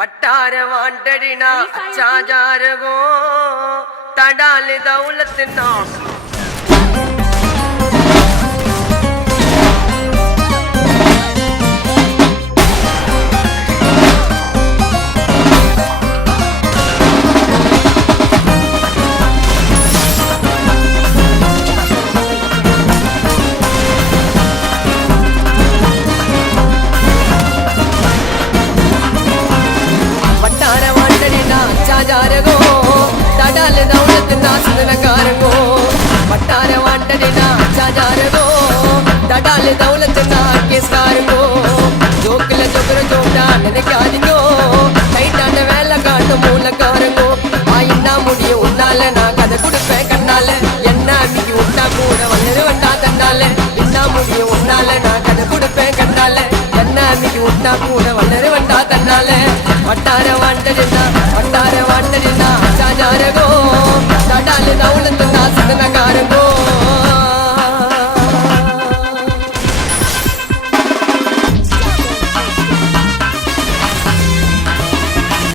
वट्टार वांटड़िना अच्छा जारगो तड़ाल दौलत नास जारगो तड़ाल दौलत नासनकारगो वट्टार वांटड़िना जारगो तड़ाल दौलत नाकेस्कारगो जोकल जोकर जोड़ा ननकादिगो கைட்டான வேலை காட்டு மூலக்காரங்கோ ஆயின்னா முடிய உன்னால நான் கதை கொடுப்பேன் கண்ணால என்ன அன்னைக்கு உண்டா கூட வந்துருவண்டா தன்னால என்ன முடிய உன்னால நான் கதை கொடுப்பேன் கண்ணால என்ன அன்னைக்கு உண்டா கூட வந்துருவண்டா தன்னால வட்டார வாண்டடினா जारगो तड़ाल दौलत नासनकारगो